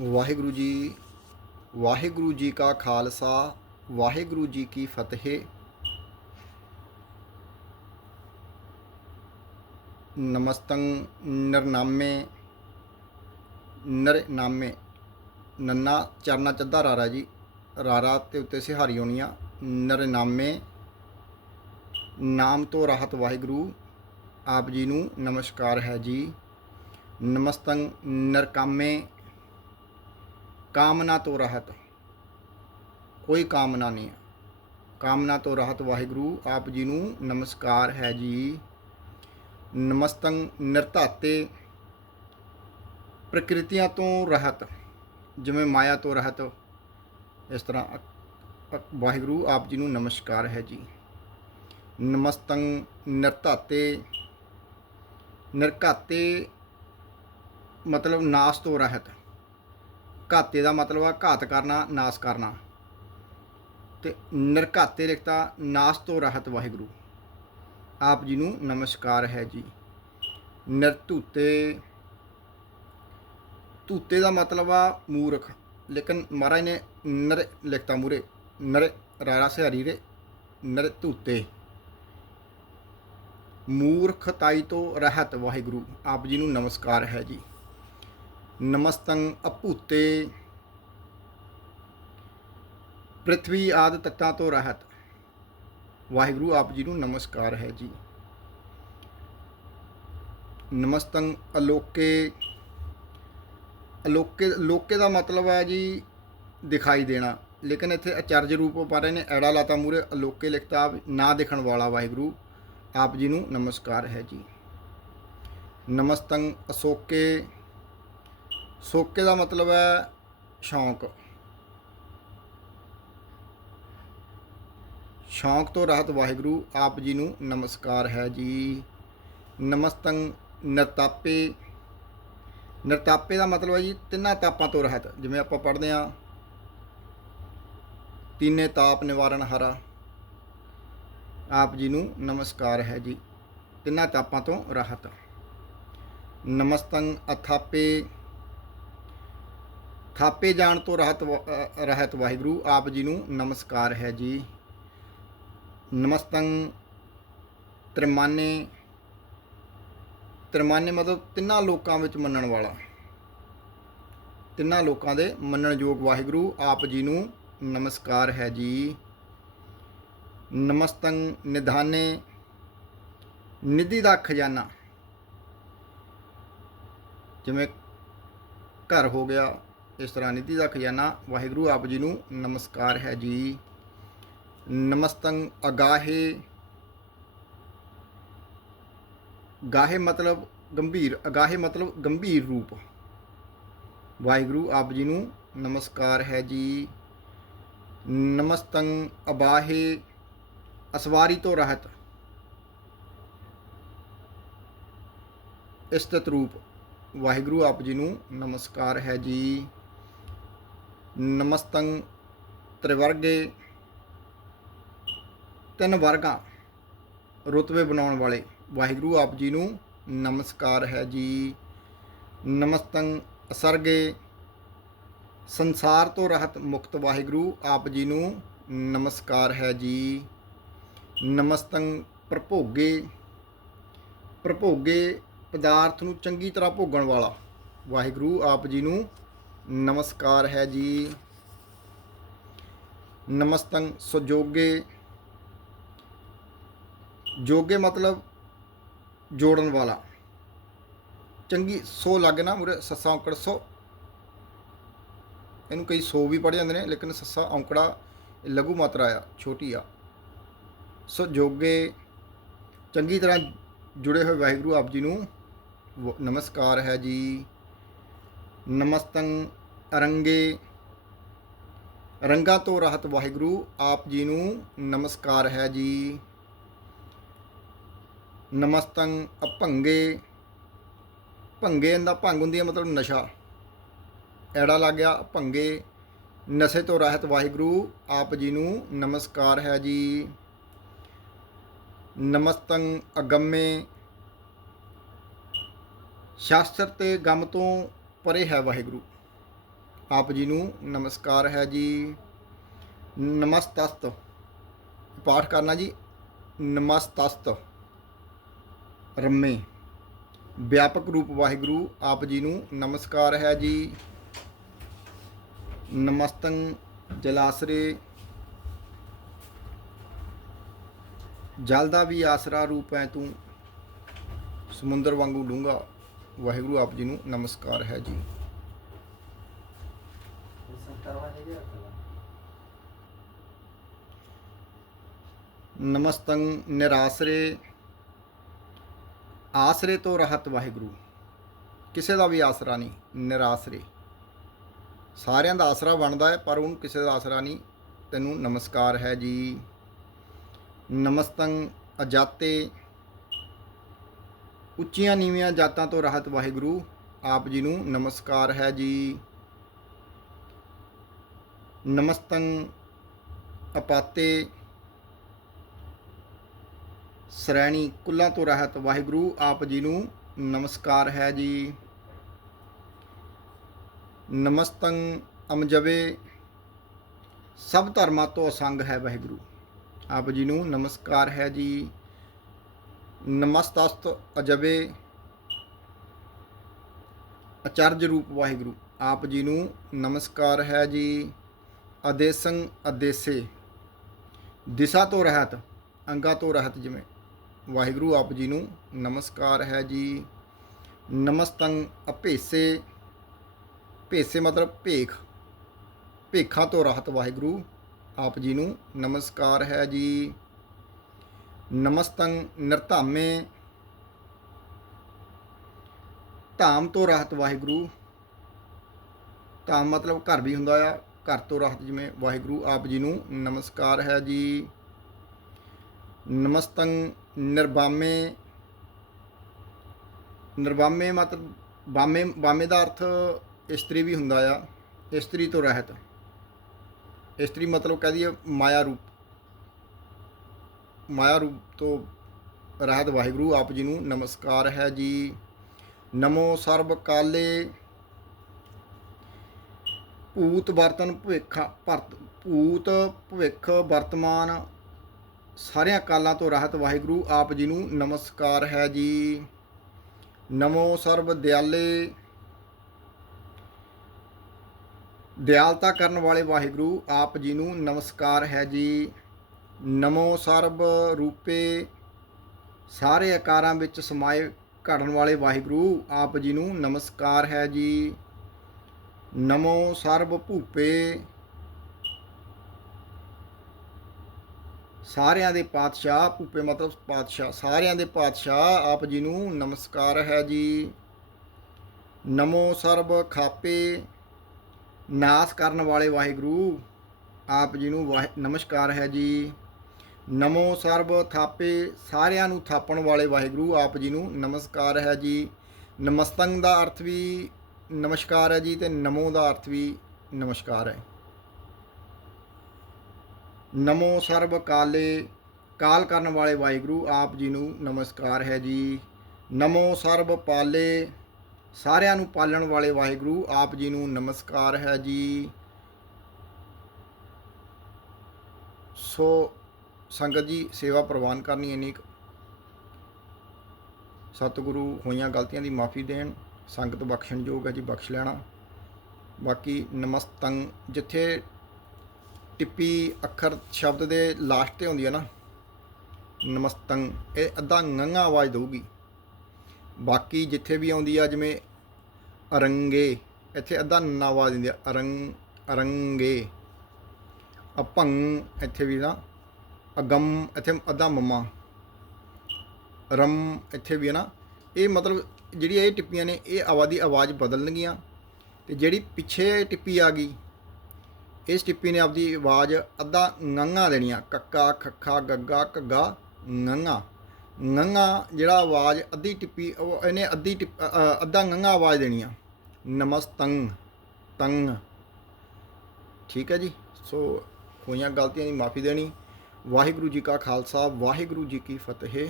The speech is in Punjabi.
ਵਾਹਿਗੁਰੂ ਜੀ ਵਾਹਿਗੁਰੂ ਜੀ ਕਾ ਖਾਲਸਾ, ਵਾਹਿਗੁਰੂ ਜੀ ਕੀ ਫਤਿਹ। ਨਮਸਤੰ ਨਰਨਾਮੇ ਨਰਨਾਮੇ। ਨੰਨਾ ਚਰਨਾ ਚੱਦਾ ਰਾਰਾ ਜੀ। ਰਾਰਾ ਤੇ ਉੱਤੇ ਸਿਹਾਰੀ ਆਉਣੀਆਂ ਨਰਨਾਮੇ, ਨਾਮ ਤੋਂ ਰਾਹਤ ਵਾਹਿਗੁਰੂ। ਆਪ ਜੀ ਨੂੰ ਨਮਸਕਾਰ ਹੈ ਜੀ। ਨਮਸਤੰ ਨਰਕਾਮੇ ਕਾਮਨਾ ਤੋਂ ਰਹਿਤ। ਕੋਈ ਕਾਮਨਾ ਨਹੀਂ। ਕਾਮਨਾ ਤੋਂ ਰਹਿਤ ਵਾਹਿਗੁਰੂ, ਆਪ ਜੀ ਨੂੰ ਨਮਸਕਾਰ ਹੈ ਜੀ। ਨਮਸਤੰ ਨਿਰਤਾਤੇ ਪ੍ਰਕਿਰਤੀਆਂ ਤੋਂ ਰਹਿਤ, ਜਿਵੇਂ ਮਾਇਆ ਤੋਂ ਰਹਿਤ। ਇਸ ਤਰ੍ਹਾਂ ਵਾਹਿਗੁਰੂ, ਆਪ ਜੀ ਨੂੰ ਨਮਸਕਾਰ ਹੈ ਜੀ। ਨਮਸਤੰ ਨਿਰਤਾਤੇ ਨਿਰਘਾਤੇ ਮਤਲਬ ਨਾਸ ਤੋਂ ਰਹਿਤ। ਘਾਤੇ ਦਾ ਮਤਲਬ ਆ ਘਾਤ ਕਰਨਾ, ਨਾਸ ਕਰਨਾ। ਤੇ ਨਿਰਘਾਤੇ ਲਿਖਤਾ ਨਾਸ ਤੋਂ ਰਹਿਤ ਵਾਹਿਗੁਰੂ। ਆਪ ਜੀ ਨੂੰ ਨਮਸਕਾਰ ਹੈ ਜੀ। ਨਿਰਧੂਤੇ ਧੂਤੇ ਦਾ ਮਤਲਬ ਆ ਮੂਰਖ। ਲੇਕਿਨ ਮਹਾਰਾਜ ਨੇ ਨਰ ਲਿਖਤਾ ਮੂਰੇ, ਨਰ ਰਾਰਾ ਸਿਹਾਰੀ ਰੇ ਨਰ ਧੂਤੇ। ਮੂਰਖਤਾਈ ਤੋਂ ਰਹਿਤ ਵਾਹਿਗੁਰੂ। ਆਪ ਜੀ ਨੂੰ ਨਮਸਕਾਰ ਹੈ ਜੀ। ਨਮਸਤੰ ਅਭੂਤੇ। ਪ੍ਰithvi ਆਦ ਤੱਤਾਂ ਤੋਂ ਰਹਿਤ। ਵਾਹਿਗੁਰੂ ਆਪ ਜੀ ਨੂੰ ਨਮਸਕਾਰ ਹੈ ਜੀ। ਨਮਸਤੰ ਅਲੋਕੇ। ਅਲੋਕੇ ਲੋਕੇ ਦਾ ਮਤਲਬ ਹੈ ਜੀ ਦਿਖਾਈ ਦੇਣਾ। ਲੇਕਿਨ ਇੱਥੇ ਅਚਰਜ ਰੂਪ ਪਾ ਰਹੇ ਨੇ ਐੜਾ ਲਾਤਾ ਮੂਰੇ ਅਲੋਕੇ ਲਿਖਤਾ ਨਾ ਦਿਖਣ ਵਾਲਾ ਵਾਹਿਗੁਰੂ ਆਪ ਜੀ ਨੂੰ ਨਮਸਕਾਰ ਹੈ ਜੀ। ਨਮਸਤੰ ਅਸੋਕੇ। ਸੋਕੇ ਦਾ ਮਤਲਬ ਹੈ ਸ਼ੌਂਕ। ਸ਼ੌਂਕ ਤੋਂ ਰਹਿਤ ਵਾਹਿਗੁਰੂ, ਆਪ ਜੀ ਨੂੰ ਨਮਸਕਾਰ ਹੈ ਜੀ। ਨਮਸਤੰ ਨਰਤਾਪੇ। ਨਰਤਾਪੇ ਦਾ ਮਤਲਬ ਹੈ ਜੀ ਤਿੰਨਾਂ ਤਾਪਾਂ ਤੋਂ ਰਹਿਤ। ਜਿਵੇਂ ਆਪਾਂ ਪੜ੍ਹਦੇ ਆ ਤੀਨੇ ਤਾਪ ਨਿਵਾਰਨ ਹਾਰਾ। ਆਪ ਜੀ ਨੂੰ ਨਮਸਕਾਰ ਹੈ ਜੀ, ਤਿੰਨਾਂ ਤਾਪਾਂ ਤੋਂ ਰਹਿਤ। ਨਮਸਤੰ ਅਥਾਪੇ। ਥਾਪੇ ਜਾਣ ਤੋਂ ਰਹਿਤ ਵਾ- ਰਹਿਤ ਵਾਹਿਗੁਰੂ, ਆਪ ਜੀ ਨੂੰ ਨਮਸਕਾਰ ਹੈ ਜੀ। ਨਮਸਤੰ ਤ੍ਰਿਮਾਨੇ ਤ੍ਰਿਮਾਨੇ ਮਤਲਬ ਤਿੰਨਾਂ ਲੋਕਾਂ ਵਿੱਚ ਮੰਨਣ ਵਾਲਾ। ਤਿੰਨਾਂ ਲੋਕਾਂ ਦੇ ਮੰਨਣਯੋਗ ਵਾਹਿਗੁਰੂ, ਆਪ ਜੀ ਨੂੰ ਨਮਸਕਾਰ ਹੈ ਜੀ। ਨਮਸਤੰ ਨਿਧਾਨੇ, ਨਿਧੀ ਦਾ ਖਜ਼ਾਨਾ। ਜਿਵੇਂ ਘਰ ਹੋ ਗਿਆ ਇਸ ਤਰ੍ਹਾਂ ਨਿਧੀ ਦਾ ਖਜ਼ਾਨਾ ਵਾਹਿਗੁਰੂ ਆਪ ਜੀ ਨੂੰ ਨਮਸਕਾਰ ਹੈ ਜੀ। ਨਮਸਤੰ ਅਗਾਹੇ। ਗਾਹੇ ਮਤਲਬ ਗੰਭੀਰ, ਅਗਾਹੇ ਮਤਲਬ ਗੰਭੀਰ ਰੂਪ। ਵਾਹਿਗੁਰੂ ਆਪ ਜੀ ਨੂੰ ਨਮਸਕਾਰ ਹੈ ਜੀ। ਨਮਸਤੰ ਅਬਾਹੇ। ਅਸਵਾਰੀ ਤੋਂ ਰਹਿਤ। ਇਸਤਤ ਰੂਪ। ਵਾਹਿਗੁਰੂ ਆਪ ਜੀ ਨੂੰ ਨਮਸਕਾਰ ਹੈ ਜੀ। ਨਮਸਤੰ ਤ੍ਰਿਵਰਗੇ ਤਿੰਨ ਵਰਗਾਂ ਰੁਤਬੇ ਬਣਾਉਣ ਵਾਲੇ ਵਾਹਿਗੁਰੂ ਆਪ ਜੀ ਨੂੰ ਨਮਸਕਾਰ ਹੈ ਜੀ। ਨਮਸਤੰ ਅਸਰਗੇ ਸੰਸਾਰ ਤੋਂ ਰਹਿਤ ਮੁਕਤ ਵਾਹਿਗੁਰੂ ਆਪ ਜੀ ਨੂੰ ਨਮਸਕਾਰ ਹੈ ਜੀ। ਨਮਸਤੰ ਪ੍ਰਭੋਗੇ ਪ੍ਰਭੋਗੇ ਪਦਾਰਥ ਨੂੰ ਚੰਗੀ ਤਰ੍ਹਾਂ ਭੋਗਣ ਵਾਲਾ ਵਾਹਿਗੁਰੂ ਆਪ ਜੀ ਨੂੰ ਨਮਸਕਾਰ ਹੈ ਜੀ। ਨਮਸਤੰ ਸੁਜੋਗੇ। ਜੋਗੇ ਮਤਲਬ ਜੋੜਨ ਵਾਲਾ। ਚੰਗੀ ਸੋ ਲੱਗਣਾ ਮੁਰੇ, ਸੱਸਾ ਔਂਕੜ ਸੋ। ਇਹਨੂੰ ਕਈ ਸੋ ਵੀ ਪੜ ਜਾਂਦੇ ਨੇ, ਲੇਕਿਨ ਸੱਸਾ ਔਂਕੜਾ ਲਘੂ ਮਾਤਰਾ ਆ, ਛੋਟੀ ਆ। ਸੋ ਜੋਗੇ ਚੰਗੀ ਤਰ੍ਹਾਂ ਜੁੜੇ ਹੋਏ ਵਾਹਿਗੁਰੂ ਆਪ ਜੀ ਨੂੰ ਵ- ਨਮਸਕਾਰ ਹੈ ਜੀ। ਨਮਸਤੰ ਅਰੰਗੇ। ਰੰਗਾਂ ਤੋਂ ਰਹਿਤ ਵਾਹਿਗੁਰੂ, ਆਪ ਜੀ ਨੂੰ ਨਮਸਕਾਰ ਹੈ ਜੀ। ਨਮਸਤੰ ਅਭੰਗੇ। ਭੰਗੇ ਦਾ ਭੰਗ ਹੁੰਦੀ ਹੈ ਮਤਲਬ ਨਸ਼ਾ। ਐੜਾ ਲੱਗ ਗਿਆ ਭੰਗੇ। ਨਸ਼ੇ ਤੋਂ ਰਹਿਤ ਵਾਹਿਗੁਰੂ, ਆਪ ਜੀ ਨੂੰ ਨਮਸਕਾਰ ਹੈ ਜੀ। ਨਮਸਤੰ ਅਗੰਮੇ। ਸ਼ਾਸਤਰ ਤੇ ਗਮ ਤੋਂ ਪਰੇ ਹੈ ਵਾਹਿਗੁਰੂ। ਆਪ ਜੀ ਨੂੰ ਨਮਸਕਾਰ ਹੈ ਜੀ। ਨਮਸਤਸਤ। ਪਾਠ ਕਰਨਾ ਜੀ। ਨਮਸਤਸਤ। ਰੰਮੇ। ਵਿਆਪਕ ਰੂਪ ਵਾਹਿਗੁਰੂ ਆਪ ਜੀ ਨੂੰ ਨਮਸਕਾਰ ਹੈ ਜੀ। ਨਮਸਤੰ ਜਲਾਸਰੇ। ਜਲ ਦਾ ਵੀ ਆਸਰਾ ਰੂਪ ਹੈ ਤੂੰ। ਸਮੁੰਦਰ ਵਾਂਗੂ ਡੂੰਗਾ ਵਾਹਿਗੁਰੂ ਆਪ ਜੀ ਨੂੰ ਨਮਸਕਾਰ ਹੈ ਜੀ। ਨਮਸਤੰ ਨਿਰਾਸਰੇ, ਆਸਰੇ ਤੋਂ ਰਹਿਤ ਵਾਹਿਗੁਰੂ। ਕਿਸੇ ਦਾ ਵੀ ਆਸਰਾ ਨਹੀਂ, ਨਿਰਾਸਰੇ। ਸਾਰਿਆਂ ਦਾ ਆਸਰਾ ਬਣਦਾ ਹੈ, ਪਰ ਉਹਨੂੰ ਕਿਸੇ ਦਾ ਆਸਰਾ ਨਹੀਂ, ਤੈਨੂੰ ਨਮਸਕਾਰ ਹੈ ਜੀ। ਨਮਸਤੰ ਅਜਾਤੇ, ਉੱਚੀਆਂ ਨੀਵੀਆਂ ਜਾਤਾਂ ਤੋਂ ਰਹਿਤ ਵਾਹਿਗੁਰੂ, ਆਪ ਜੀ ਨੂੰ ਨਮਸਕਾਰ ਹੈ ਜੀ। ਨਮਸਤੰ ਅਪਾਤੇ ਸ਼੍ਰੇਣੀ ਕੁੱਲਾਂ ਤੋਂ ਰਹਿਤ। ਵਾਹਿਗੁਰੂ ਆਪ ਜੀ ਨੂੰ ਨਮਸਕਾਰ ਹੈ ਜੀ। ਨਮਸਤੰ ਅਮਜਵੇ। ਸਭ ਧਰਮਾਂ ਤੋਂ ਅਸੰਗ ਹੈ ਵਾਹਿਗੁਰੂ। ਆਪ ਜੀ ਨੂੰ ਨਮਸਕਾਰ ਹੈ ਜੀ। ਨਮਸਤਸਤ ਅਜਬੇ ਅਚਰਜ ਰੂਪ ਵਾਹਿਗੁਰੂ। ਆਪ ਜੀ ਨੂੰ ਨਮਸਕਾਰ ਹੈ ਜੀ। ਅਦੇਸੰ ਅਦੇਸੇ। ਦਿਸ਼ਾ ਤੋਂ ਰਹਿਤ, ਅੰਗਾ ਤੋਂ ਰਹਿਤ ਜਿਵੇਂ। ਵਾਹਿਗੁਰੂ ਆਪ ਜੀ ਨੂੰ ਨਮਸਕਾਰ ਹੈ ਜੀ। ਨਮਸਤੰ ਅਭੇਸੇ ਭੇਸੇ ਮਤਲਬ ਭੇਖ। ਭੇਖਾਂ ਤੋਂ ਰਹਿਤ ਵਾਹਿਗੁਰੂ ਆਪ ਜੀ ਨੂੰ ਨਮਸਕਾਰ ਹੈ ਜੀ। ਨਮਸਤੰ ਨਿਰਧਾਮੇ। ਧਾਮ ਤੋਂ ਰਹਿਤ ਵਾਹਿਗੁਰੂ। ਧਾਮ ਮਤਲਬ ਘਰ ਵੀ ਹੁੰਦਾ ਆ ਘਰ ਤੋਂ ਰਾਹਤ ਜਿਵੇਂ ਵਾਹਿਗੁਰੂ ਆਪ ਜੀ ਨੂੰ ਨਮਸਕਾਰ ਹੈ ਜੀ। ਨਮਸਤੰ ਨਿਰਬਾਮੇ ਨਿਰਬਾਮੇ ਮਤਲਬ ਬਾਮੇ ਬਾਮੇ ਦਾ ਅਰਥ ਇਸਤਰੀ ਵੀ ਹੁੰਦਾ ਆ, ਇਸਤਰੀ ਤੋਂ ਰਹਿਤ। ਇਸਤਰੀ ਮਤਲਬ ਕਹਦੀ ਹੈ ਮਾਇਆ ਰੂਪ। ਮਾਇਆ ਰੂਪ ਤੋਂ ਰਹਿਤ ਵਾਹਿਗੁਰੂ ਆਪ ਜੀ ਨੂੰ ਨਮਸਕਾਰ ਹੈ ਜੀ। ਨਮੋ ਸਰਬ ਕਾਲੇ ਭੂਤ ਵਰਤਨ ਭਵਿੱਖਾ, ਭਰਤ, ਭੂਤ ਭਵਿੱਖ ਵਰਤਮਾਨ। ਸਾਰਿਆਂ ਕਾਲਾਂ ਤੋਂ ਰਹਿਤ, ਵਾਹਿਗੁਰੂ ਆਪ ਜੀ ਨੂੰ ਨਮਸਕਾਰ ਹੈ ਜੀ। ਨਮੋ ਸਰਬ ਦਿਆਲੇ ਦਿਆਲਤਾ ਕਰਨ ਵਾਲੇ ਵਾਹਿਗੁਰੂ ਆਪ ਜੀ ਨੂੰ ਨਮਸਕਾਰ ਹੈ ਜੀ। ਨਮੋ ਸਰਬ ਰੂਪੇ। ਸਾਰੇ ਆਕਾਰਾਂ ਵਿੱਚ ਸਮਾਏ ਘੜਨ ਵਾਲੇ ਵਾਹਿਗੁਰੂ ਆਪ ਜੀ ਨੂੰ ਨਮਸਕਾਰ ਹੈ ਜੀ। ਨਮੋ ਸਰਬ ਭੂਪੇ। ਸਾਰਿਆਂ ਦੇ ਪਾਤਸ਼ਾਹ, ਭੂਪੇ ਮਤਲਬ ਪਾਤਸ਼ਾਹ, ਸਾਰਿਆਂ ਦੇ ਪਾਤਸ਼ਾਹ, ਆਪ ਜੀ ਨੂੰ ਨਮਸਕਾਰ ਹੈ ਜੀ। ਨਮੋ ਸਰਬ ਖਾਪੇ, ਨਾਸ ਕਰਨ ਵਾਲੇ ਵਾਹਿਗੁਰੂ, ਆਪ ਜੀ ਨੂੰ ਵਾਹਿ- ਨਮਸਕਾਰ ਹੈ ਜੀ। ਨਮੋ ਸਰਬ ਥਾਪੇ, ਸਾਰਿਆਂ ਨੂੰ ਥਾਪਣ ਵਾਲੇ ਵਾਹਿਗੁਰੂ, ਆਪ ਜੀ ਨੂੰ ਨਮਸਕਾਰ ਹੈ ਜੀ। ਨਮਸਤੰ ਦਾ ਅਰਥ ਵੀ ਨਮਸਕਾਰ ਹੈ ਜੀ ਤੇ ਨਮੋ ਦਾ ਅਰਥ ਵੀ ਨਮਸਕਾਰ ਹੈ। ਨਮੋ ਸਰਬ ਕਾਲੇ, ਕਾਲ ਕਰਨ ਵਾਲੇ ਵਾਹਿਗੁਰੂ, ਆਪ ਜੀ ਨੂੰ ਨਮਸਕਾਰ ਹੈ ਜੀ। ਨਮੋ ਸਰਬ ਪਾਲੇ, ਸਾਰਿਆਂ ਨੂੰ ਪਾਲਣ ਵਾਲੇ ਵਾਹਿਗੁਰੂ, ਆਪ ਜੀ ਨੂੰ ਨਮਸਕਾਰ ਹੈ ਜੀ। ਸੋ ਸੰਗਤ ਜੀ, ਸੇਵਾ ਪ੍ਰਵਾਨ ਕਰਨੀ ਇੰਨੀ ਕੁ। ਸਤਿਗੁਰੂ ਹੋਈਆਂ ਗਲਤੀਆਂ ਦੀ ਮਾਫੀ ਦੇਣ। ਸੰਗਤ ਬਖਸ਼ਣਯੋਗ ਹੈ ਜੀ, ਬਖਸ਼ ਲੈਣਾ। ਬਾਕੀ ਨਮਸਤੰ ਜਿੱਥੇ ਟਿੱਪੀ ਅੱਖਰ ਸ਼ਬਦ ਦੇ ਲਾਸਟ ਤੇ ਹੁੰਦੀ ਹੈ ਨਾ ਨਮਸਤੰ ਇਹ ਅੱਧਾ ngੰਗਾ ਆਵਾਜ਼ ਦਊਗੀ। ਬਾਕੀ ਜਿੱਥੇ ਵੀ ਆਉਂਦੀ ਆ, ਜਿਵੇਂ ਅਰੰਗੇ, ਇੱਥੇ ਅੱਧਾ ਨੰਨਾ ਆਵਾਜ਼ ਦਿੰਦੀ ਆ, ਅਰੰਗ, ਅਰੰਗੇ। ਅਪੰਗ ਇੱਥੇ ਵੀ ਨਾ, ਅਗਮ, ਇੱਥੇ ਅੱਧਾ ਮਮਾ। ਰਮ, ਇੱਥੇ ਵੀ ਹੈ ਨਾ, ਇਹ ਮਤਲਬ ਜਿਹੜੀ ਇਹ ਟਿੱਪੀਆਂ ਨੇ, ਇਹ ਆਵਾਜ਼ ਦੀ ਆਵਾਜ਼ ਬਦਲਣਗੀਆਂ ਤੇ ਜਿਹੜੀ ਪਿੱਛੇ ਟਿੱਪੀ ਆ ਗਈ, ਇਸ ਟਿੱਪੀ ਨੇ ਆਪਦੀ ਆਵਾਜ਼ ਅੱਧਾ ngੰਗਾ ਦੇਣੀਆਂ ਕੱਕਾ, ਖੱਖਾ, ਗੱਗਾ, ਘੱਗਾ ngੰਗਾ ngੰਗਾ ਜਿਹੜਾ ਆਵਾਜ਼ ਅੱਧੀ ਟਿੱਪੀ, ਉਹ ਇਹਨੇ ਅੱਧੀ ਟਿੱਪ- ਅੱਧਾ ngੰਗਾ ਆਵਾਜ਼ ਦੇਣੀ ਆ। ਨਮਸਤੰ ਤੰਗ। ਠੀਕ ਹੈ ਜੀ? ਸੋ ਹੋਈਆਂ ਗਲਤੀਆਂ ਦੀ ਮਾਫੀ ਦੇਣੀ। ਵਾਹਿਗੁਰੂ ਜੀ ਕਾ ਖਾਲਸਾ, ਵਾਹਿਗੁਰੂ ਜੀ ਕੀ ਫਤਿਹ।